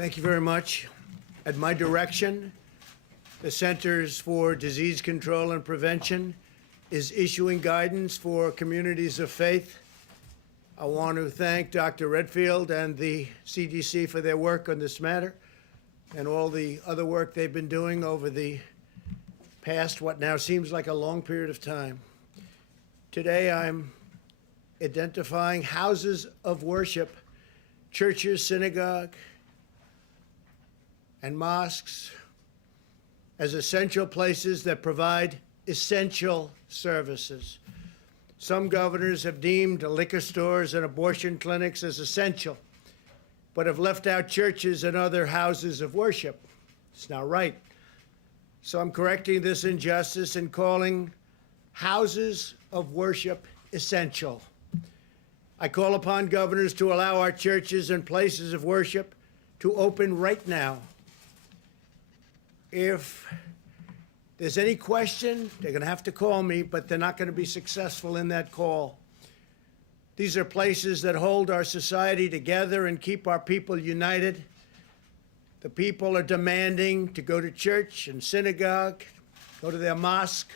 Thank you very much. At my direction, the Centers for Disease Control and Prevention is issuing guidance for communities of faith. I want to thank Dr. Redfield and the CDC for their work on this matter and all the other work they've been doing over the past, what now seems like a long period of time. Today, I'm identifying houses of worship, churches, synagogue, and mosques as essential places that provide essential services. Some governors have deemed liquor stores and abortion clinics as essential, but have left out churches and other houses of worship. It's not right. So I'm correcting this injustice and calling houses of worship essential. I call upon governors to allow our churches and places of worship to open right now. If there's any question, they're going to have to call me, but they're not going to be successful in that call. These are places that hold our society together and keep our people united. The people are demanding to go to church and synagogue, go to their mosque.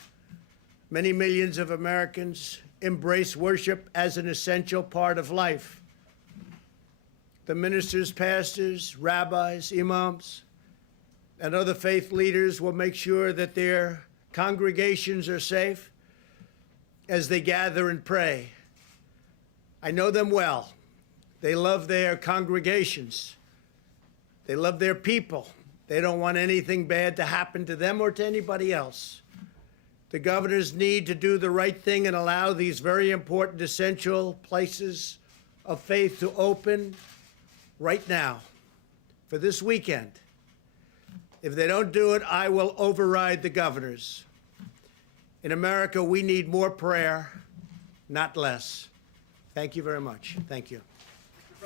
Many millions of Americans embrace worship as an essential part of life. The ministers, pastors, rabbis, imams, and other faith leaders will make sure that their congregations are safe as they gather and pray. I know them well. They love their congregations. They love their people. They don't want anything bad to happen to them or to anybody else. The governors need to do the right thing and allow these very important, essential places of faith to open right now for this weekend. If they don't do it, I will override the governors. In America, we need more prayer, not less. Thank you very much. Thank you.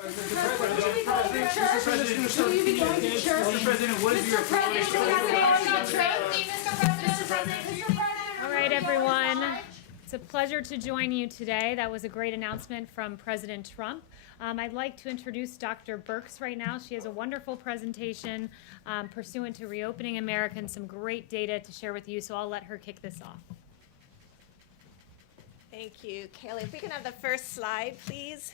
Mr. President, will you be going to church? Mr. President, what is your All right, everyone. It's a pleasure to join you today. That was a great announcement from President Trump. I'd like to introduce Dr. Birx right now. She has a wonderful presentation pursuant to Reopening America and some great data to share with you, so I'll let her kick this off. Thank you, Kayleigh. If we can have the first slide, please.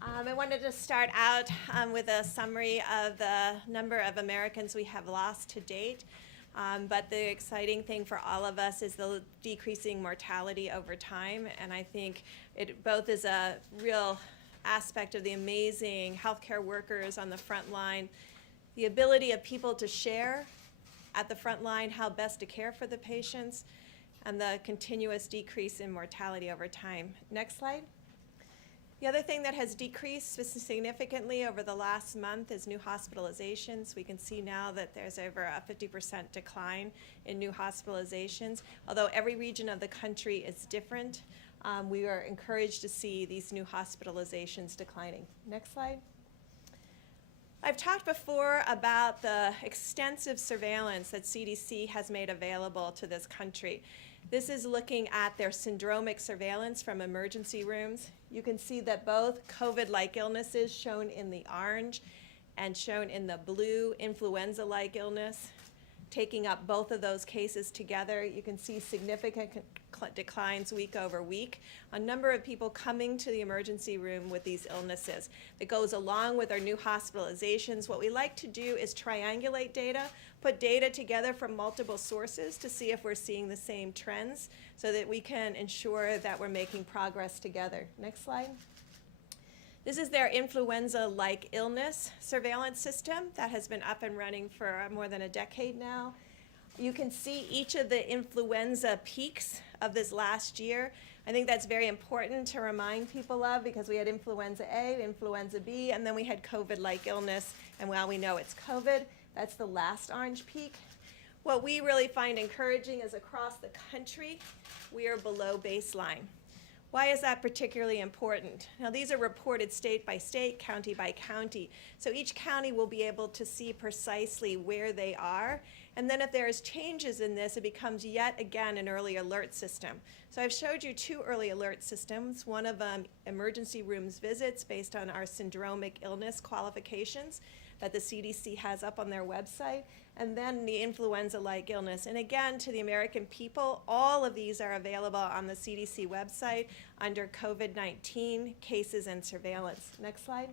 I wanted to start out with a summary of the number of Americans we have lost to date. But the exciting thing for all of us is the decreasing mortality over time. And I think it both is a real aspect of the amazing healthcare workers on the front line, the ability of people to share at the front line how best to care for the patients, and the continuous decrease in mortality over time. Next slide. The other thing that has decreased significantly over the last month is new hospitalizations. We can see now that there's over a 50% decline in new hospitalizations. Although every region of the country is different, we are encouraged to see these new hospitalizations declining. Next slide. I've talked before about the extensive surveillance that CDC has made available to this country. This is looking at their syndromic surveillance from emergency rooms. You can see that both COVID-like illnesses, shown in the orange and shown in the blue, influenza-like illness, taking up both of those cases together, you can see significant declines week over week. A number of people coming to the emergency room with these illnesses. That goes along with our new hospitalizations. What we like to do is triangulate data, put data together from multiple sources to see if we're seeing the same trends so that we can ensure that we're making progress together. Next slide. This is their influenza-like illness surveillance system that has been up and running for more than a decade now. You can see each of the influenza peaks of this last year. I think that's very important to remind people of because we had influenza A, influenza B, and then we had COVID-like illness. And while we know it's COVID, that's the last orange peak. What we really find encouraging is across the country, we are below baseline. Why is that particularly important? Now, these are reported state by state, county by county. So each county will be able to see precisely where they are And then if there's changes in this, it becomes yet again an early alert system. So I've showed you 2 early alert systems. One of them, emergency rooms visits based on our syndromic illness qualifications that the CDC has up on their website, and then the influenza-like illness. And again, to the American people, all of these are available on the CDC website under COVID-19 cases and surveillance. Next slide.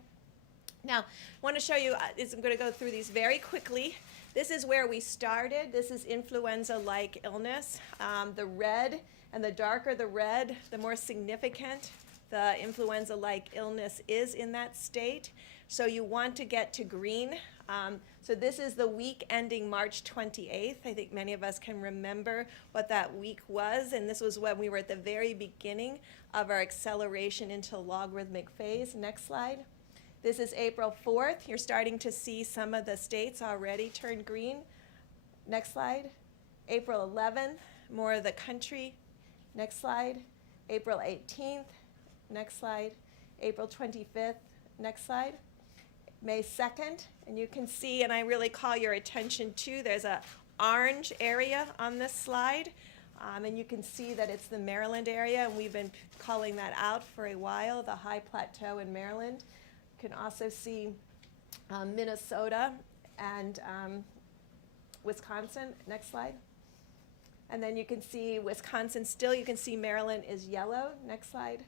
Now, I want to show you, I'm going to go through these very quickly. This is where we started. This is influenza-like illness. The red, and the darker the red, the more significant the influenza-like illness is in that state. So you want to get to green. So this is the week ending March 28th. I think many of us can remember what that week was, and this was when we were at the very beginning of our acceleration into logarithmic phase. Next slide. This is April 4th. You're starting to see some of the states already turn green. Next slide. April 11th, more of the country. Next slide. April 18th. Next slide. April 25th. Next slide. May 2nd, and you can see, and I really call your attention to, there's a orange area on this slide, and you can see that it's the Maryland area, and we've been calling that out for a while, the high plateau in Maryland. You can also see Minnesota and Wisconsin. Next slide. And then you can see Wisconsin still. You can see Maryland is yellow. Next slide.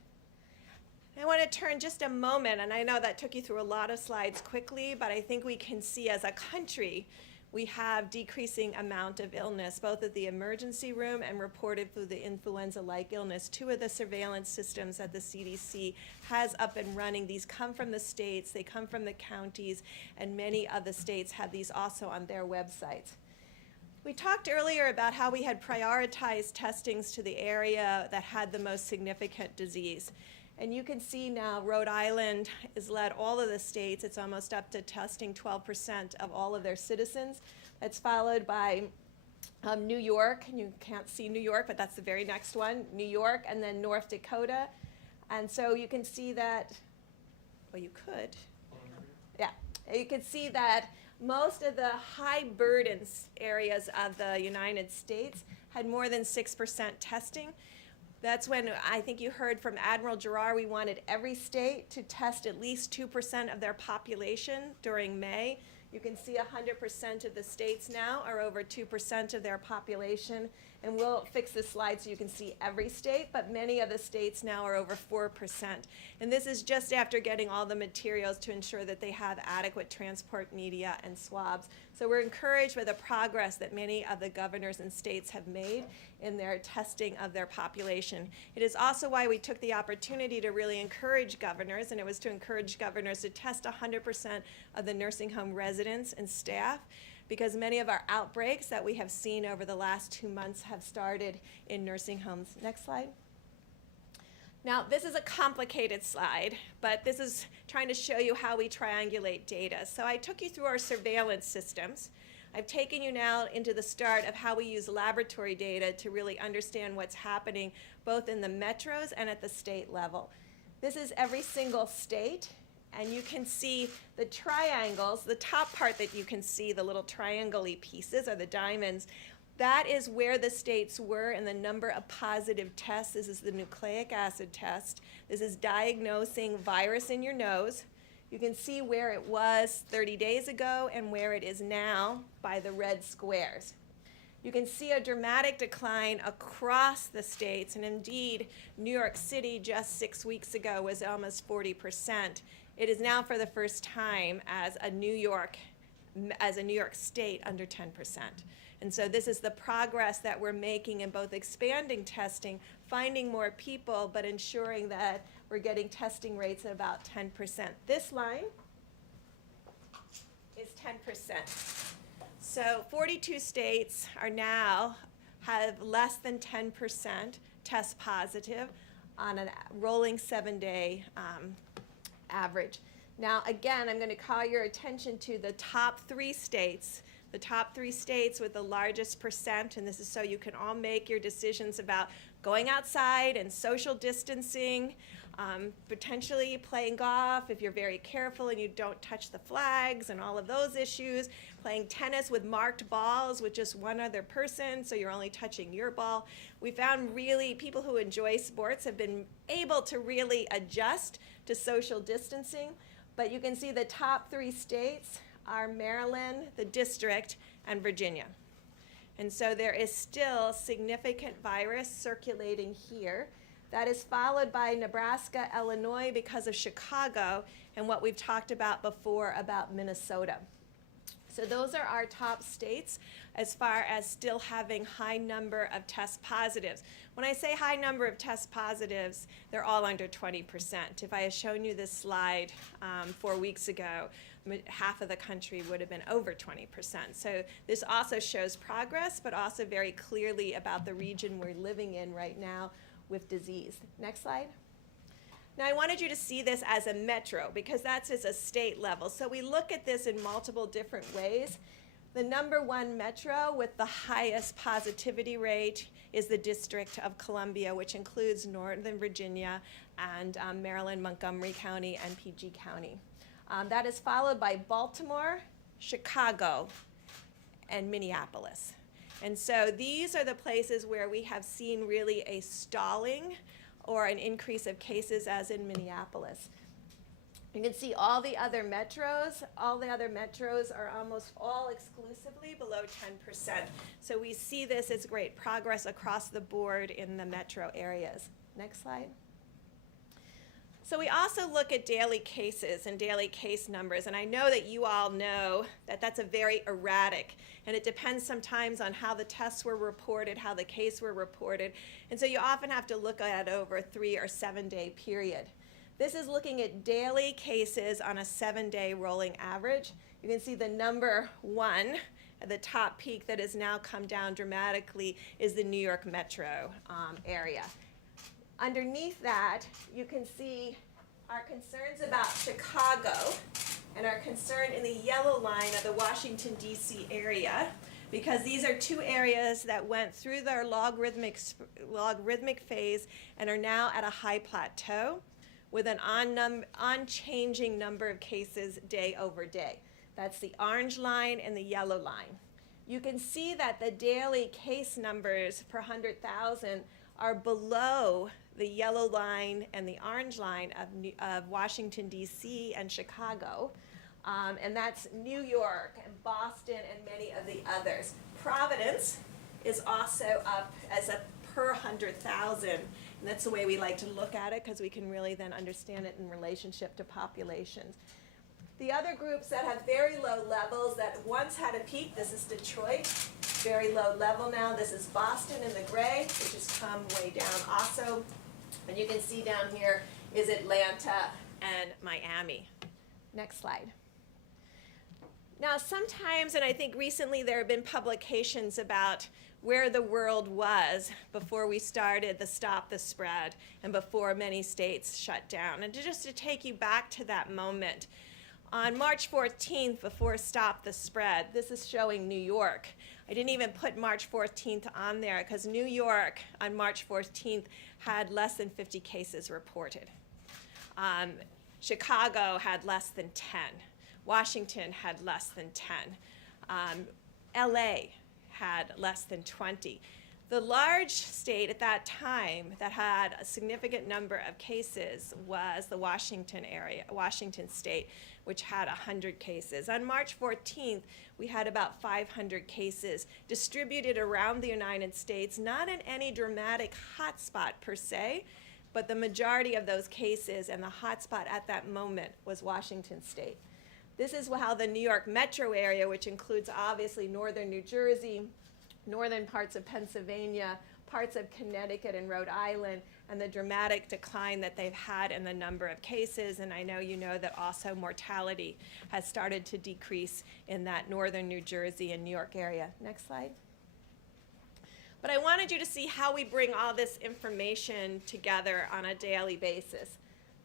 I want to turn just a moment, and I know that took you through a lot of slides quickly, but I think we can see as a country we have decreasing amount of illness, both at the emergency room and reported through the influenza-like illness. 2 of the surveillance systems that the CDC has up and running, these come from the states, they come from the counties, and many of the states have these also on their websites. We talked earlier about how we had prioritized testings to the area that had the most significant disease. And you can see now Rhode Island has led all of the states. It's almost up to testing 12% of all of their citizens. That's followed by New York. And you can't see New York, but that's the very next one. New York, and then North Dakota. And so you can see that, well, you could. Yeah, you can see that most of the high burden areas of the United States had more than 6% testing. That's when I think you heard from Admiral Giroir, we wanted every state to test at least 2% of their population during May. You can see 100% of the states now are over 2% of their population. And we'll fix this slide so you can see every state, but many of the states now are over 4%. And this is just after getting all the materials to ensure that they have adequate transport media and swabs. So we're encouraged by the progress that many of the governors and states have made in their testing of their population. It is also why we took the opportunity to really encourage governors, and it was to encourage governors to test 100% of the nursing home residents and staff, because many of our outbreaks that we have seen over the last 2 months have started in nursing homes. Next slide. Now, this is a complicated slide, but this is trying to show you how we triangulate data. So I took you through our surveillance systems. I've taken you now into the start of how we use laboratory data to really understand what's happening both in the metros and at the state level. This is every single state. And you can see the triangles, the top part that you can see, the little triangle-y pieces are the diamonds. That is where the states were in the number of positive tests. This is the nucleic acid test. This is diagnosing virus in your nose. You can see where it was 30 days ago and where it is now by the red squares. You can see a dramatic decline across the states, and indeed, New York City just 6 weeks ago was almost 40%. It is now for the first time as a New York state under 10%. And so this is the progress that we're making in both expanding testing, finding more people, but ensuring that we're getting testing rates at about 10%. This line is 10%. So 42 states are now have less than 10% test positive on a rolling 7-day average. Now, again, I'm going to call your attention to the top 3 states. The top 3 states with the largest percent, and this is so you can all make your decisions about going outside and social distancing. Potentially playing golf if you're very careful and you don't touch the flags and all of those issues. Playing tennis with marked balls with just one other person, so you're only touching your ball. We found really people who enjoy sports have been able to really adjust to social distancing. But you can see the top 3 states are Maryland, the District, and Virginia. And so there is still significant virus circulating here. That is followed by Nebraska, Illinois because of Chicago, and what we've talked about before about Minnesota. So those are our top states as far as still having high number of test positives. When I say high number of test positives, they're all under 20%. If I had shown you this slide 4 weeks ago, half of the country would have been over 20%. So this also shows progress, but also very clearly about the region we're living in right now with disease. Next slide. Now I wanted you to see this as a metro because that's as a state level. So we look at this in multiple different ways. The number 1 metro with the highest positivity rate is the District of Columbia, which includes Northern Virginia and Maryland, Montgomery County, and PG County. That is followed by Baltimore, Chicago, and Minneapolis. And so these are the places where we have seen really a stalling or an increase of cases, as in Minneapolis. You can see all the other metros are almost all exclusively below 10%. So we see this as great progress across the board in the metro areas. Next slide. So we also look at daily cases and daily case numbers, and I know that you all know that that's a very erratic, and it depends sometimes on how the tests were reported, how the case were reported, and so you often have to look at it over a 3 or 7 day period. This is looking at daily cases on a 7-day rolling average. You can see the number 1 at the top peak that has now come down dramatically is the New York metro area. Underneath that, you can see our concerns about Chicago and our concern in the yellow line of the Washington, D.C. area, because these are 2 areas that went through their logarithmic phase and are now at a high plateau with an unchanging number of cases day over day. That's the orange line and the yellow line. You can see that the daily case numbers per 100,000 are below the yellow line and the orange line of Washington, D.C. and Chicago. And that's New York and Boston and many of the others. Providence is also up as a per 100,000. And that's the way we like to look at it because we can really then understand it in relationship to populations. The other groups that have very low levels that once had a peak, this is Detroit, very low level now. This is Boston in the gray, which has come way down also. And you can see down here is Atlanta and Miami. Next slide. Now sometimes, and I think recently there have been publications about where the world was before we started the Stop the Spread and before many states shut down. And just to take you back to that moment, on March 14th, before Stop the Spread, this is showing New York. I didn't even put March 14th on there because New York on March 14th had less than 50 cases reported. Chicago had less than 10. Washington had less than 10. LA had less than 20. The large state at that time that had a significant number of cases was the Washington area, Washington state, which had 100 cases. On March 14th, we had about 500 cases distributed around the United States, not in any dramatic hotspot per se, but the majority of those cases and the hotspot at that moment was Washington state. This is how the New York metro area, which includes obviously northern New Jersey, northern parts of Pennsylvania, parts of Connecticut and Rhode Island, and the dramatic decline that they've had in the number of cases. And I know you know that also mortality has started to decrease in that northern New Jersey and New York area. Next slide. But I wanted you to see how we bring all this information together on a daily basis.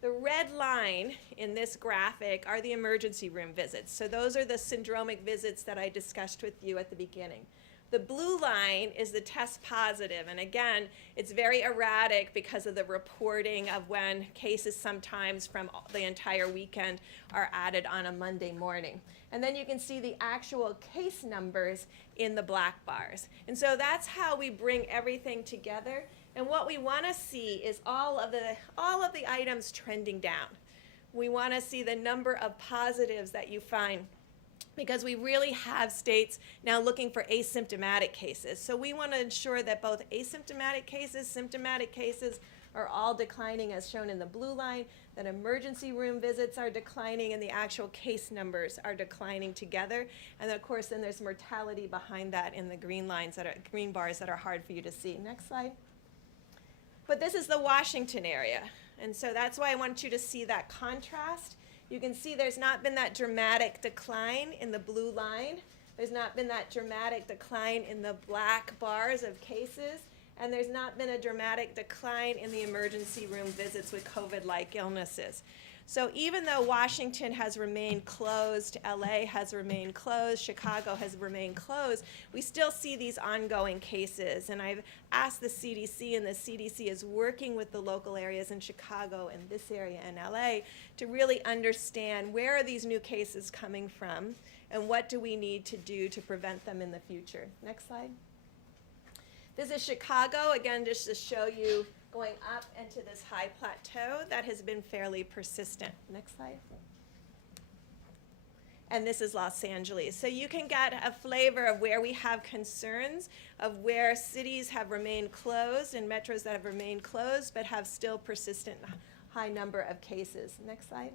The red line in this graphic are the emergency room visits. So those are the syndromic visits that I discussed with you at the beginning. The blue line is the test positive, and again, it's very erratic because of the reporting of when cases sometimes from the entire weekend are added on a Monday morning. And then you can see the actual case numbers in the black bars. And so that's how we bring everything together. And what we want to see is all of the items trending down. We want to see the number of positives that you find, because we really have states now looking for asymptomatic cases. So we want to ensure that both asymptomatic cases, symptomatic cases are all declining as shown in the blue line, that emergency room visits are declining, and the actual case numbers are declining together. And of course, then there's mortality behind that in the green bars that are hard for you to see. Next slide. But this is the Washington area. And so that's why I want you to see that contrast. You can see there's not been that dramatic decline in the blue line. There's not been that dramatic decline in the black bars of cases. And there's not been a dramatic decline in the emergency room visits with COVID-like illnesses. So even though Washington has remained closed, LA has remained closed, Chicago has remained closed, we still see these ongoing cases. And I've asked the CDC, and the CDC is working with the local areas in Chicago and this area in LA to really understand where are these new cases coming from and what do we need to do to prevent them in the future. Next slide. This is Chicago, again, just to show you going up into this high plateau that has been fairly persistent. Next slide. And this is Los Angeles. So you can get a flavor of where we have concerns, of where cities have remained closed and metros that have remained closed but have still persistent high number of cases. Next slide.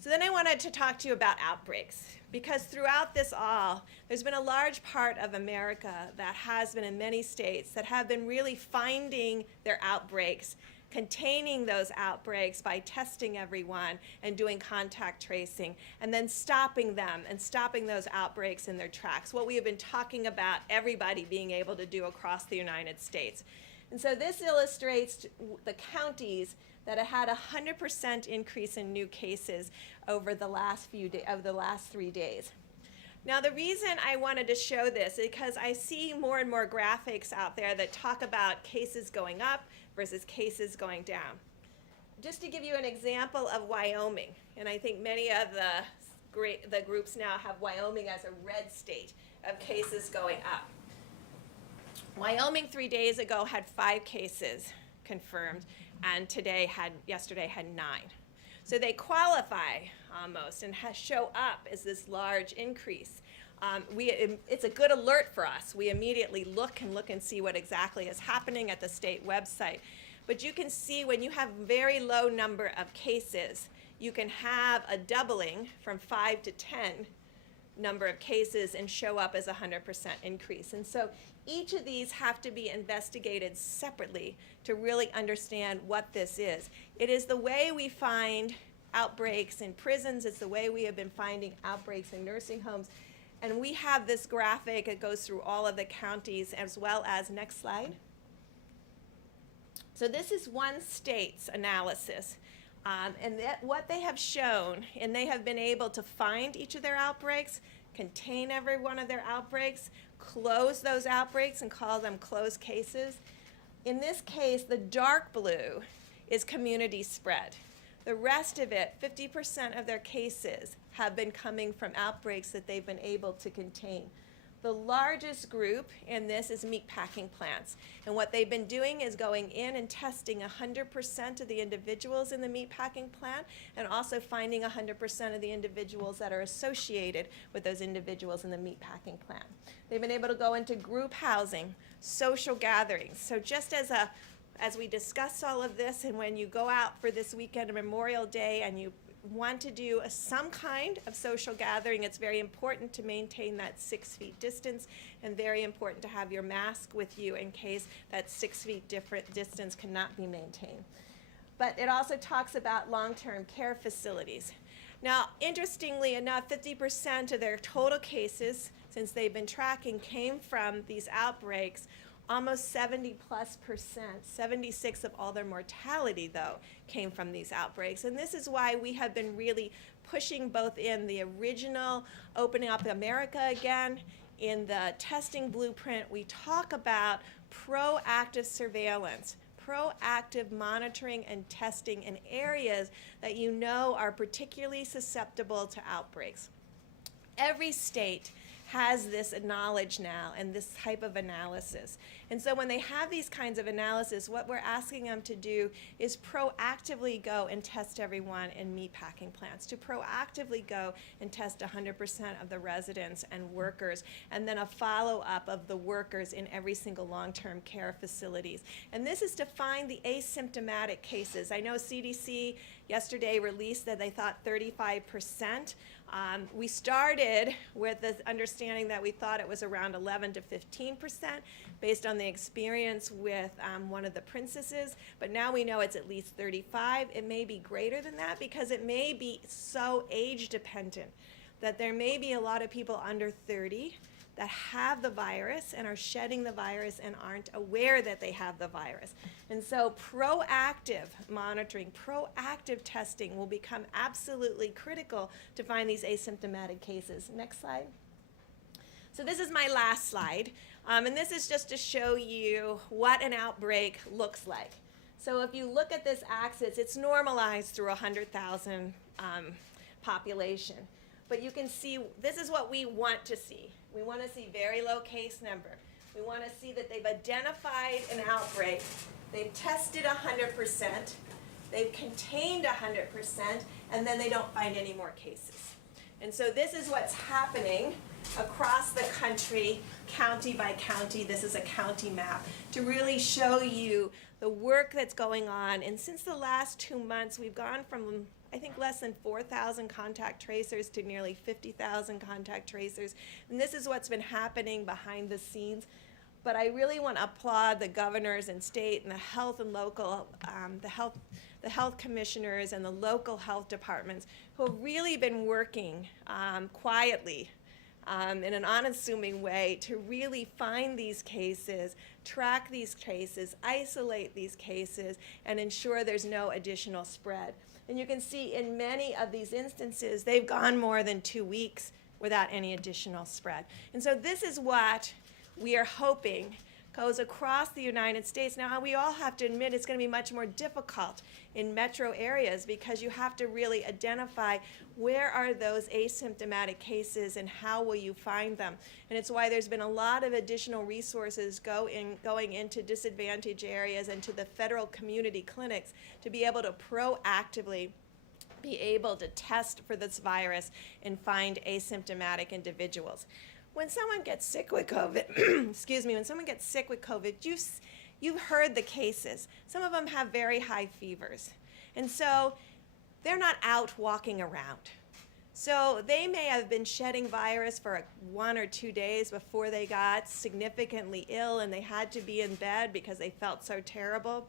So then I wanted to talk to you about outbreaks, because throughout this all, there's been a large part of America that has been in many states that have been really finding their outbreaks, containing those outbreaks by testing everyone and doing contact tracing, and then stopping them and stopping those outbreaks in their tracks, what we have been talking about everybody being able to do across the United States. And so this illustrates the counties that had a 100% increase in new cases over the last 3 days. Now, the reason I wanted to show this is because I see more and more graphics out there that talk about cases going up versus cases going down. Just to give you an example of Wyoming, and I think many of the groups now have Wyoming as a red state of cases going up. Wyoming 3 days ago had 5 cases confirmed, and yesterday had 9. So they qualify almost and show up as this large increase. It's a good alert for us. We immediately look and see what exactly is happening at the state website. But you can see when you have very low number of cases, you can have a doubling from 5 to 10 number of cases and show up as a 100% increase. And so each of these have to be investigated separately to really understand what this is. It is the way we find outbreaks in prisons. It's the way we have been finding outbreaks in nursing homes. And we have this graphic that goes through all of the counties as well as, next slide. So this is one state's analysis. And what they have shown, and they have been able to find each of their outbreaks, contain every one of their outbreaks, close those outbreaks and call them closed cases. In this case, the dark blue is community spread. The rest of it, 50% of their cases, have been coming from outbreaks that they've been able to contain. The largest group in this is meatpacking plants. And what they've been doing is going in and testing 100% of the individuals in the meatpacking plant, and also finding 100% of the individuals that are associated with those individuals in the meatpacking plant. They've been able to go into group housing, social gatherings. So just as we discuss all of this, and when you go out for this weekend of Memorial Day and you want to do some kind of social gathering, it's very important to maintain that 6 feet distance, and very important to have your mask with you in case that 6 feet different distance cannot be maintained. But it also talks about long-term care facilities. Now, interestingly enough, 50% of their total cases, since they've been tracking, came from these outbreaks. Almost 70+%, 76 of all their mortality, though, came from these outbreaks. And this is why we have been really pushing both in the original Opening Up America Again, in the testing blueprint, we talk about proactive surveillance, proactive monitoring and testing in areas that you know are particularly susceptible to outbreaks. Every state has this knowledge now and this type of analysis. And so when they have these kinds of analysis, what we're asking them to do is proactively go and test everyone in meatpacking plants, to proactively go and test 100% of the residents and workers, and then a follow-up of the workers in every single long-term care facilities. And this is to find the asymptomatic cases. I know CDC yesterday released that they thought 35%. We started with the understanding that we thought it was around 11 to 15% based on the experience with one of the princesses, but now we know it's at least 35. It may be greater than that because it may be so age dependent that there may be a lot of people under 30 that have the virus and are shedding the virus and aren't aware that they have the virus. And so proactive monitoring, proactive testing will become absolutely critical to find these asymptomatic cases. Next slide. So this is my last slide, and this is just to show you what an outbreak looks like. So if you look at this axis, it's normalized through 100,000 population. But you can see this is what we want to see. We want to see very low case number. We want to see that they've identified an outbreak. They've tested 100%. They've contained 100%, and then they don't find any more cases. And so this is what's happening across the country, county by county. This is a county map to really show you the work that's going on. And since the last 2 months, we've gone from, I think, less than 4,000 contact tracers to nearly 50,000 contact tracers. And this is what's been happening behind the scenes. But I really want to applaud the governors and state and the health and local, the health commissioners and the local health departments who have really been working quietly in an unassuming way to really find these cases, track these cases, isolate these cases, and ensure there's no additional spread. And you can see in many of these instances, they've gone more than 2 weeks without any additional spread. And so this is what we are hoping goes across the United States. Now, we all have to admit it's going to be much more difficult in metro areas because you have to really identify where are those asymptomatic cases and how will you find them. And it's why there's been a lot of additional resources going into disadvantaged areas and to the federal community clinics to be able to proactively be able to test for this virus and find asymptomatic individuals. When someone gets sick with COVID, excuse me, when someone gets sick with COVID, you've heard the cases. Some of them have very high fevers. And so they're not out walking around. So they may have been shedding virus for 1 or 2 days before they got significantly ill and they had to be in bed because they felt so terrible.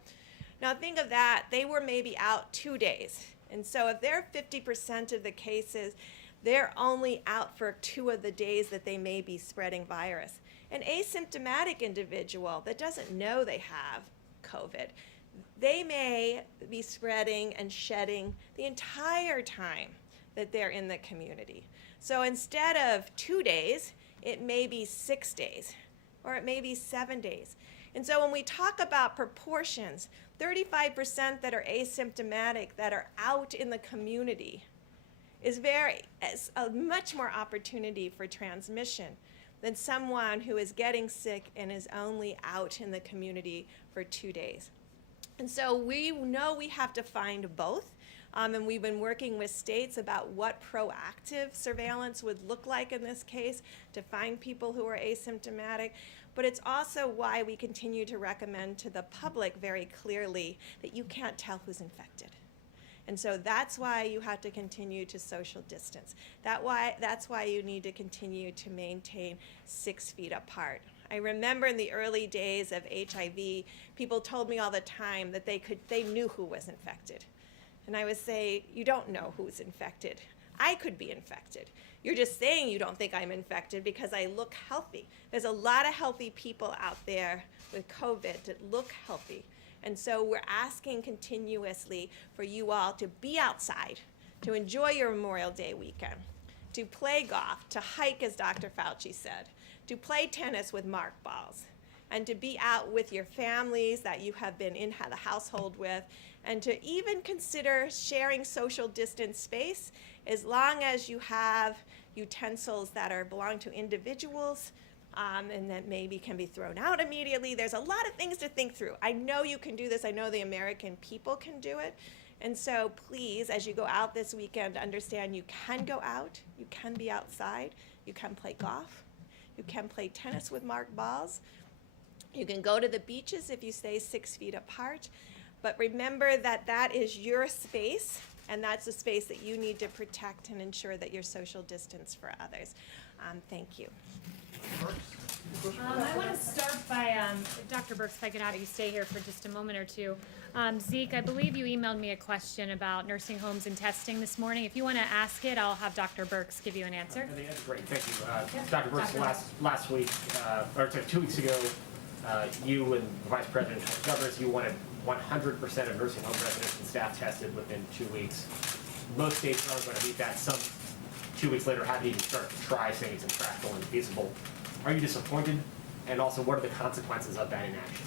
Now think of that, they were maybe out 2 days. And so if they're 50% of the cases, they're only out for 2 of the days that they may be spreading virus. An asymptomatic individual that doesn't know they have COVID, they may be spreading and shedding the entire time that they're in the community. So instead of 2 days, it may be 6 days, or it may be 7 days. And so when we talk about proportions, 35% that are asymptomatic that are out in the community is a much more opportunity for transmission than someone who is getting sick and is only out in the community for 2 days. And so we know we have to find both, and we've been working with states about what proactive surveillance would look like in this case to find people who are asymptomatic. But it's also why we continue to recommend to the public very clearly that you can't tell who's infected. And so that's why you have to continue to social distance. That's why you need to continue to maintain 6 feet apart. I remember in the early days of HIV, people told me all the time that they knew who was infected. And I would say, you don't know who's infected. I could be infected. You're just saying you don't think I'm infected because I look healthy. There's a lot of healthy people out there with COVID that look healthy. And so we're asking continuously for you all to be outside, to enjoy your Memorial Day weekend, to play golf, to hike, as Dr. Fauci said, to play tennis with mark balls, and to be out with your families that you have been in the household with, and to even consider sharing social distance space as long as you have utensils that belong to individuals and that maybe can be thrown out immediately. There's a lot of things to think through. I know you can do this. I know the American people can do it. And so please, as you go out this weekend, understand you can go out, you can be outside, you can play golf, you can play tennis with marked balls, you can go to the beaches if you stay 6 feet apart. But remember that that is your space, and that's the space that you need to protect and ensure that you're social distance for others. Thank you. I want to start by, Dr. Birx, if I could have you stay here for just a moment or two. Zeke, I believe you emailed me a question about nursing homes and testing this morning. If you want to ask it, I'll have Dr. Birx give you an answer. I think that's great. Thank you. Dr. Birx, last week, or sorry, 2 weeks ago, you and the Vice President of Governors, you wanted 100% of nursing home residents and staff tested within 2 weeks. Most states aren't going to meet that. Some 2 weeks later haven't even started to try, saying it's impractical and feasible. Are you disappointed? And also, what are the consequences of that inaction?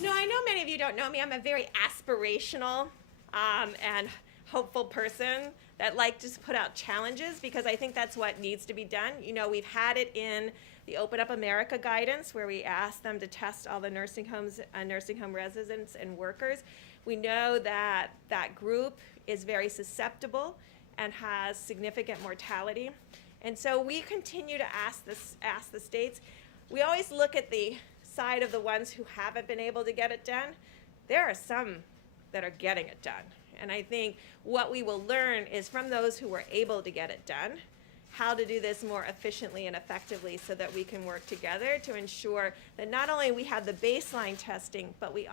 No, I know many of you don't know me. I'm a very aspirational and hopeful person that like to put out challenges because I think that's what needs to be done. You know, we've had it in the Open Up America guidance where we ask them to test all the nursing homes, nursing home residents and workers. We know that that group is very susceptible and has significant mortality. And so we continue to ask the states. We always look at the side of the ones who haven't been able to get it done. There are some that are getting it done. And I think what we will learn is from those who were able to get it done, how to do this more efficiently and effectively so that we can work together to ensure that not only we have the baseline testing, but we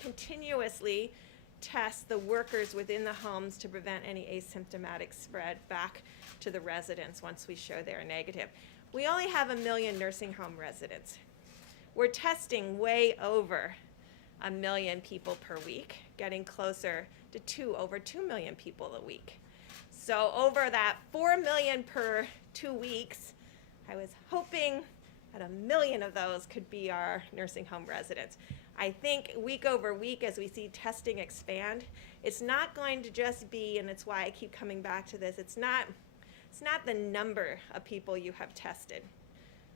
continuously test the workers within the homes to prevent any asymptomatic spread back to the residents once we show they're negative. We only have 1 million nursing home residents. We're testing way over 1 million people per week, getting closer to over 2 million people a week. So over that 4 million per 2 weeks, I was hoping that 1 million of those could be our nursing home residents. I think week over week as we see testing expand, it's not going to just be, and it's why I keep coming back to this, it's not the number of people you have tested.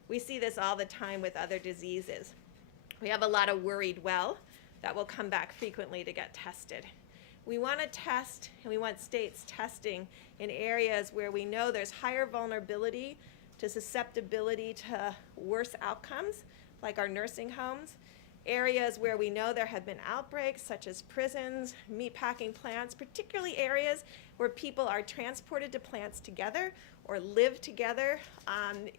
We see this all the time with other diseases. We have a lot of worried well that will come back frequently to get tested. We want to test, and we want states testing in areas where we know there's higher vulnerability to susceptibility to worse outcomes, like our nursing homes, areas where we know there have been outbreaks, such as prisons, meatpacking plants, particularly areas where people are transported to plants together or live together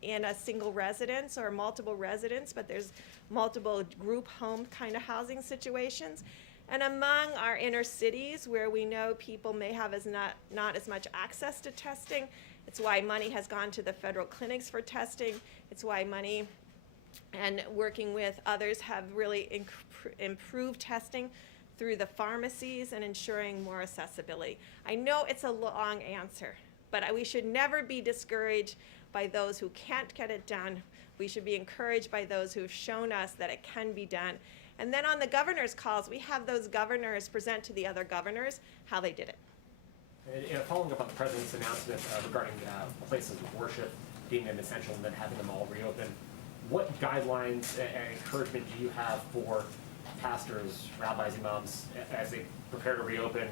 in a single residence or multiple residents, but there's multiple group home kind of housing situations. And among our inner cities where we know people may have not as much access to testing, it's why money has gone to the federal clinics for testing. It's why money and working with others have really improved testing through the pharmacies and ensuring more accessibility. I know it's a long answer, but we should never be discouraged by those who can't get it done. We should be encouraged by those who have shown us that it can be done. And then on the governor's calls, we have those governors present to the other governors how they did it. And following up on the president's announcement regarding places of worship being an essential and then having them all reopen, what guidelines and encouragement do you have for pastors, rabbis, imams as they prepare to reopen?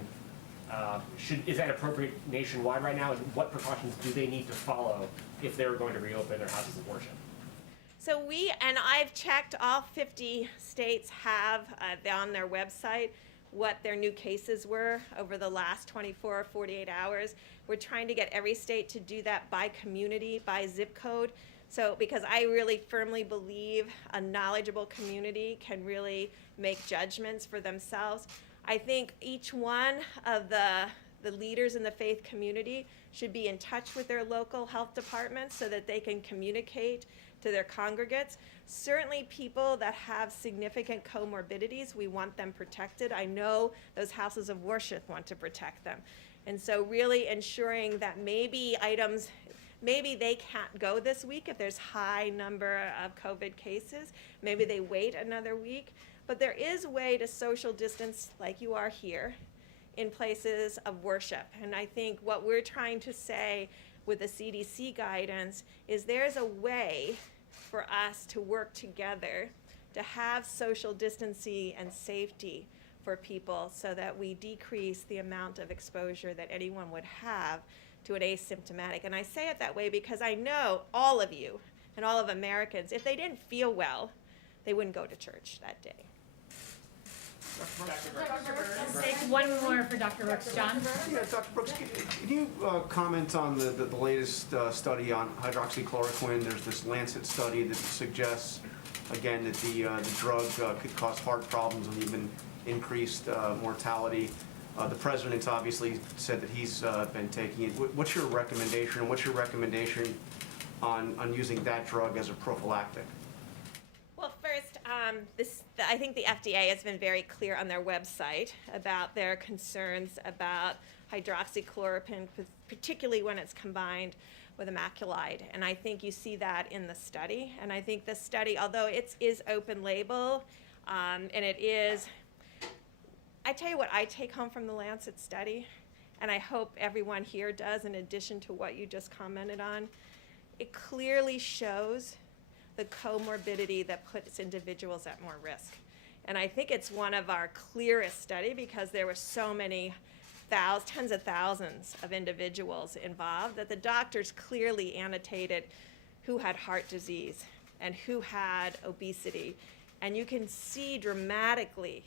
Is that appropriate nationwide right now? And what precautions do they need to follow if they're going to reopen their houses of worship? So I've checked, all 50 states have on their website what their new cases were over the last 24 or 48 hours. We're trying to get every state to do that by community, by zip code. So because I really firmly believe a knowledgeable community can really make judgments for themselves. I think each one of the leaders in the faith community should be in touch with their local health departments so that they can communicate to their congregates. Certainly people that have significant comorbidities, we want them protected. I know those houses of worship want to protect them. And so really ensuring that maybe items, Maybe they can't go this week if there's high number of COVID cases. Maybe they wait another week. But there is a way to social distance like you are here in places of worship. And I think what we're trying to say with the CDC guidance is there's a way for us to work together to have social distancing and safety for people so that we decrease the amount of exposure that anyone would have to an asymptomatic. And I say it that way because I know all of you and all of Americans, if they didn't feel well, they wouldn't go to church that day. Let's take one more for Dr. Brooks. John? Yeah, Dr. Brooks, can you comment on the latest study on hydroxychloroquine? There's this Lancet study that suggests, again, that the drug could cause heart problems and even increased mortality. The president's obviously said that he's been taking it. What's your recommendation, and what's your recommendation on using that drug as a prophylactic? Well, first, I think the FDA has been very clear on their website about their concerns about hydroxychloroquine, particularly when it's combined with a macrolide. And I think you see that in the study. And I think the study, although it is open label, and it is, I tell you what I take home from the Lancet study, and I hope everyone here does in addition to what you just commented on, it clearly shows the comorbidity that puts individuals at more risk. And I think it's one of our clearest study because there were so many tens of thousands of individuals involved that the doctors clearly annotated who had heart disease and who had obesity. And you can see dramatically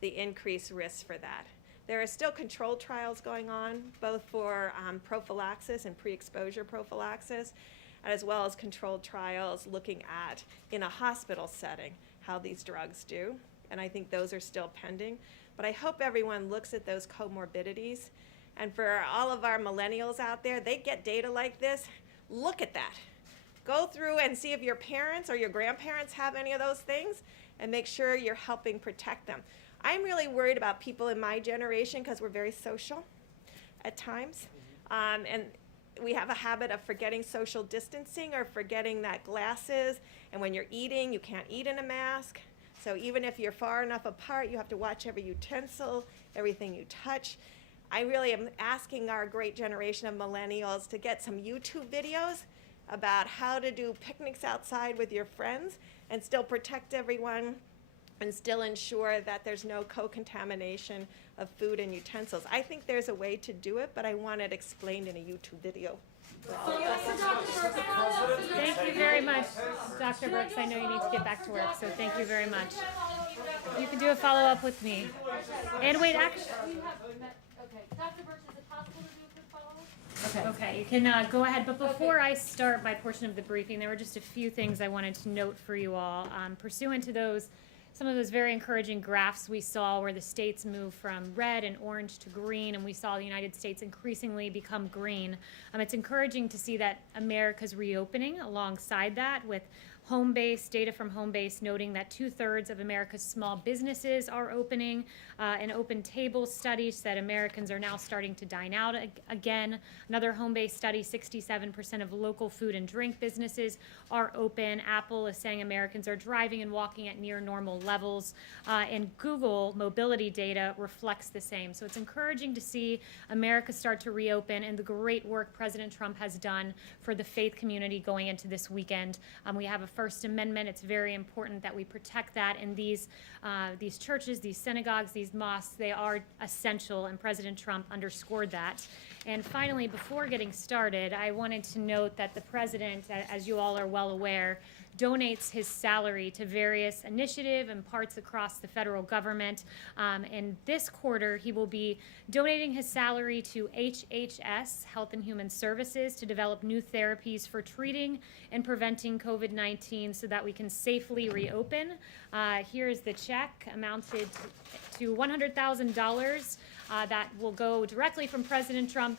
the increased risk for that. There are still controlled trials going on, both for prophylaxis and pre-exposure prophylaxis, as well as controlled trials looking at, in a hospital setting, how these drugs do. And I think those are still pending. But I hope everyone looks at those comorbidities. And for all of our millennials out there, they get data like this. Look at that. Go through and see if your parents or your grandparents have any of those things and make sure you're helping protect them. I'm really worried about people in my generation because we're very social at times. And we have a habit of forgetting social distancing or forgetting that glasses, and when you're eating, you can't eat in a mask. So even if you're far enough apart, you have to watch every utensil, everything you touch. I really am asking our great generation of millennials to get some YouTube videos about how to do picnics outside with your friends and still protect everyone and still ensure that there's no co-contamination of food and utensils. I think there's a way to do it, but I want it explained in a YouTube video. Thank you very much, Dr. Brooks. I know you need to get back to work, so thank you very much. You can do a follow-up with me. And wait, actually, Okay, Dr. Brooks, is it possible to do a quick follow-up? okay, you can go ahead. But before I start my portion of the briefing, there were just a few things I wanted to note for you all. Pursuant to some of those very encouraging graphs we saw where the states moved from red and orange to green, and we saw the United States increasingly become green. It's encouraging to see that America's reopening alongside that, with Homebase, data from Homebase noting that 2/3 of America's small businesses are opening. An Open Table study said Americans are now starting to dine out again. Another Homebase study, 67% of local food and drink businesses are open. Apple is saying Americans are driving and walking at near normal levels. And Google mobility data reflects the same. So it's encouraging to see America start to reopen and the great work President Trump has done for the faith community going into this weekend. We have a First Amendment. It's very important that we protect that. And these churches, these synagogues, these mosques, they are essential, and President Trump underscored that. And finally, before getting started, I wanted to note that the president, as you all are well aware, donates his salary to various initiatives and parts across the federal government. In this quarter, he will be donating his salary to HHS, Health and Human Services, to develop new therapies for treating and preventing COVID-19 so that we can safely reopen. Here is the check, amounted to $100,000 that will go directly from President Trump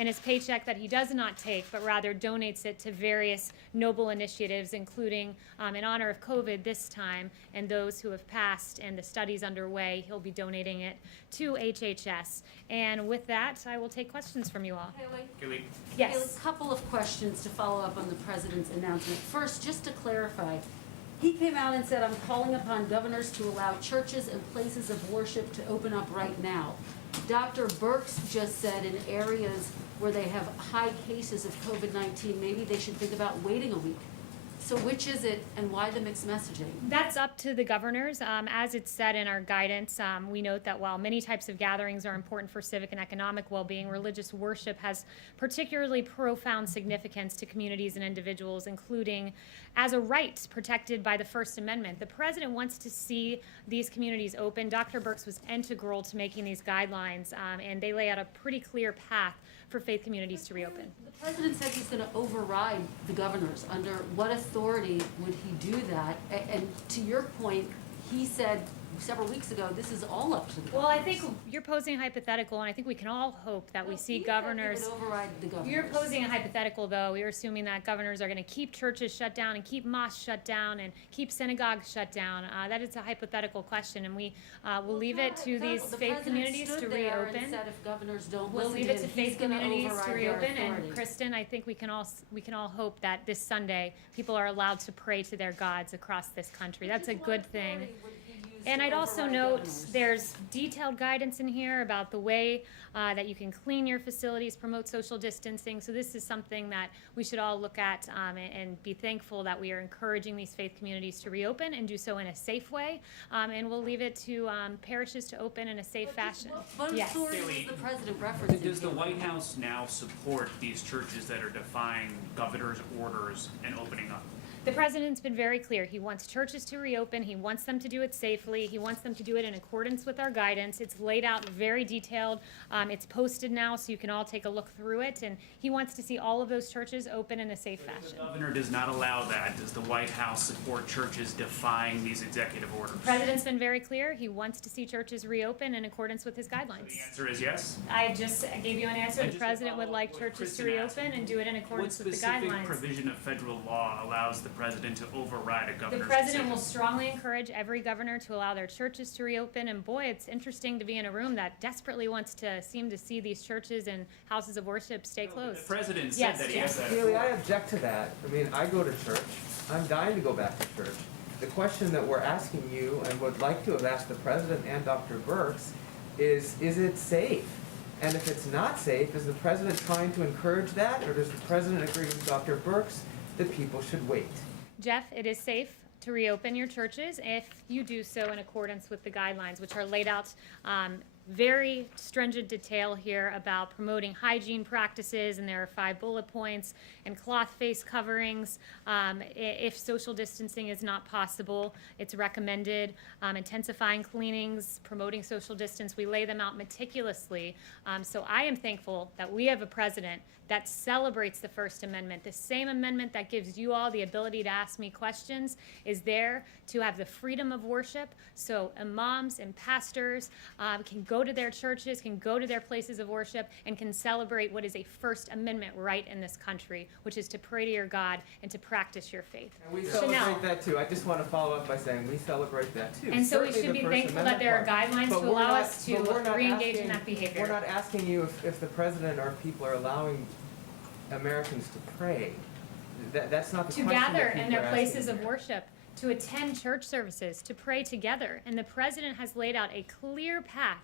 and his paycheck that he does not take, but rather donates it to various noble initiatives, including in honor of COVID this time and those who have passed and the studies underway. He'll be donating it to HHS. And with that, I will take questions from you all. Kayleigh, Yes. a couple of questions to follow up on the president's announcement. First, just to clarify, he came out and said, I'm calling upon governors to allow churches and places of worship to open up right now. Dr. Birx just said in areas where they have high cases of COVID-19, maybe they should think about waiting a week. So which is it, and why the mixed messaging? That's up to the governors. As it's said in our guidance, we note that while many types of gatherings are important for civic and economic well-being, religious worship has particularly profound significance to communities and individuals, including as a right protected by the First Amendment. The president wants to see these communities open. Dr. Birx was integral to making these guidelines, and they lay out a pretty clear path for faith communities to reopen. The president said he's going to override the governors. Under what authority would he do that? And to your point, he said several weeks ago, this is all up to the governors. Well, I think you're posing a hypothetical, and I think we can all hope that we see governors. He would override the governors. You're posing a hypothetical, though. You're assuming that governors are going to keep churches shut down and keep mosques shut down and keep synagogues shut down. That is a hypothetical question, and we will leave it to these faith communities to reopen. Said if governors don't We'll listen leave to it to him, faith he's gonna communities to override their reopen. And authority. Kristen, I think we can all hope that this Sunday people are allowed to pray to their gods across this country. That's a good thing. And I'd also note there's detailed guidance in here about the way that you can clean your facilities, promote social distancing. So this is something that we should all look at and be thankful that we are encouraging these faith communities to reopen and do so in a safe way. And we'll leave it to parishes to open in a safe fashion. What Yes. authority is the president referencing? Does the here? White House now support these churches that are defying governor's orders and opening up? The president's been very clear. He wants churches to reopen. He wants them to do it safely. He wants them to do it in accordance with our guidance. It's laid out very detailed. It's posted now, so you can all take a look through it. And he wants to see all of those churches open in a safe If fashion. the governor does not allow that, does the White House support churches defying these executive orders? The president's been very clear. He wants to see churches reopen in accordance with his The guidelines. answer is yes? I gave you an answer. And The just to president would follow like up what churches to Kristen asked, reopen and do it in What accordance with the specific guidelines. provision of federal law allows the president to override a The governor's president will decision? strongly encourage every governor to allow their churches to reopen. And boy, it's interesting to be in a room that desperately wants to seem to see these churches and houses of worship stay The closed. president said Yes, that he yes. has that. Kayleigh, I object to that. I mean, I go to church. I'm dying to go back to church. The question that we're asking you and would like to have asked the president and Dr. Birx is it safe? And if it's not safe, is the president trying to encourage that, or does the president agree with Dr. Birx that people should wait? Jeff, it is safe to reopen your churches if you do so in accordance with the guidelines, which are laid out very stringent detail here about promoting hygiene practices, and there are 5 bullet points, and cloth face coverings. If social distancing is not possible, it's recommended. Intensifying cleanings, promoting social distance, we lay them out meticulously. So I am thankful that we have a president that celebrates the First Amendment. The same amendment that gives you all the ability to ask me questions is there to have the freedom of worship, so imams and pastors can go to their churches, can go to their places of worship, and can celebrate what is a First Amendment right in this country, which is to pray to your God and to practice your faith. And we Chanel. celebrate that too. I just want to follow up by saying we celebrate that too. And so we Certainly should the be First thankful that Amendment there are part. guidelines But to we're allow not- us to but we're not re-engage in asking- that behavior. We're not asking you if the president or people are allowing Americans to pray. That's not the To question that gather people in their are places asking of here. worship, to attend church services, to pray together. And the president has laid out a clear path.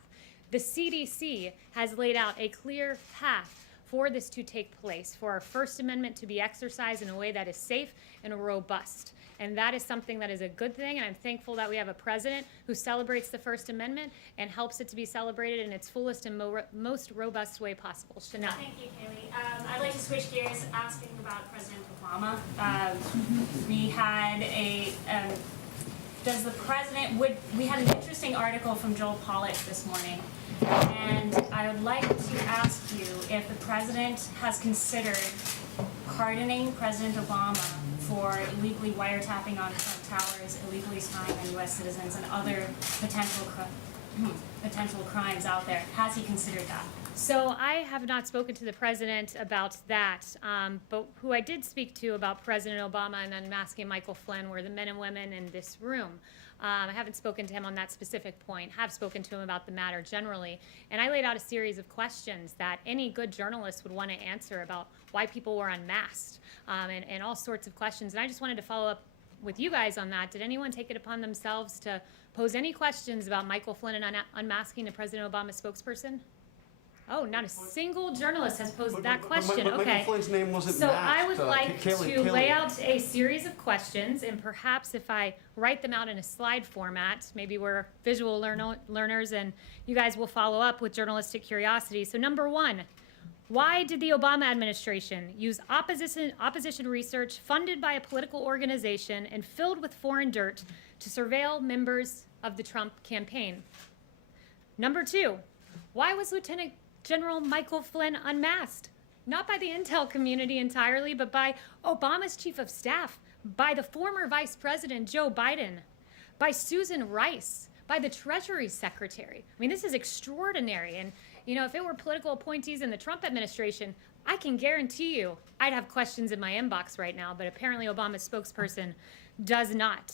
The CDC has laid out a clear path for this to take place, for our First Amendment to be exercised in a way that is safe and robust. And that is something that is a good thing, and I'm thankful that we have a president who celebrates the First Amendment and helps it to be celebrated in its fullest and most robust way possible. Chanel. Thank you, Kayleigh. I'd like to switch gears, asking about President Obama. We had does the president, we had an interesting article from Joel Pollak this morning, and I would like to ask you if the president has considered pardoning President Obama for illegally wiretapping on Trump Towers, illegally spying on U.S. citizens, and other potential crimes out there. Has he considered that? So I have not spoken to the president about that, but who I did speak to about President Obama and unmasking Michael Flynn were the men and women in this room. I haven't spoken to him on that specific point, have spoken to him about the matter generally, and I laid out a series of questions that any good journalist would want to answer about why people were unmasked, and all sorts of questions. And I just wanted to follow up with you guys on that. Did anyone take it upon themselves to pose any questions about Michael Flynn and unmasking the President Obama spokesperson? Oh, not a single journalist has posed that question. But Okay. Michael Flynn's name wasn't So matched. I would like Kayleigh- to lay Kayleigh- out a series of questions, and perhaps if I write them out in a slide format, maybe we're visual learners and you guys will follow up with journalistic curiosity. So number one, why did the Obama administration use opposition research funded by a political organization and filled with foreign dirt to surveil members of the Trump campaign? Number two, why was Lieutenant General Michael Flynn unmasked? Not by the intel community entirely, but by Obama's chief of staff, by the former Vice President Joe Biden, by Susan Rice, by the Treasury Secretary. I mean, this is extraordinary. And, you know, if it were political appointees in the Trump administration, I can guarantee you I'd have questions in my inbox right now, but apparently Obama's spokesperson does not.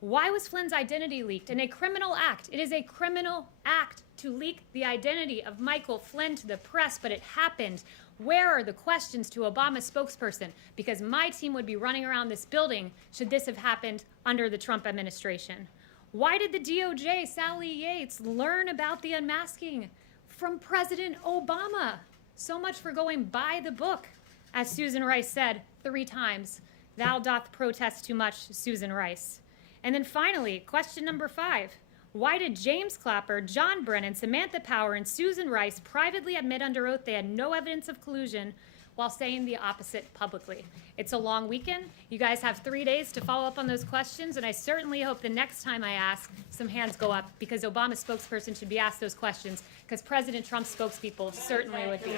Why was Flynn's identity leaked? In a criminal act. It is a criminal act to leak the identity of Michael Flynn to the press, but it happened. Where are the questions to Obama's spokesperson? Because my team would be running around this building should this have happened under the Trump administration. Why did the DOJ, Sally Yates, learn about the unmasking from President Obama? So much for going by the book. As Susan Rice said 3 times, thou doth protest too much, Susan Rice. And then finally, question number 5. Why did James Clapper, John Brennan, Samantha Power, and Susan Rice privately admit under oath they had no evidence of collusion while saying the opposite publicly? It's a long weekend. You guys have 3 days to follow up on those questions, and I certainly hope the next time I ask, some hands go up, because Obama's spokesperson should be asked those questions, because President Trump's spokespeople certainly would be.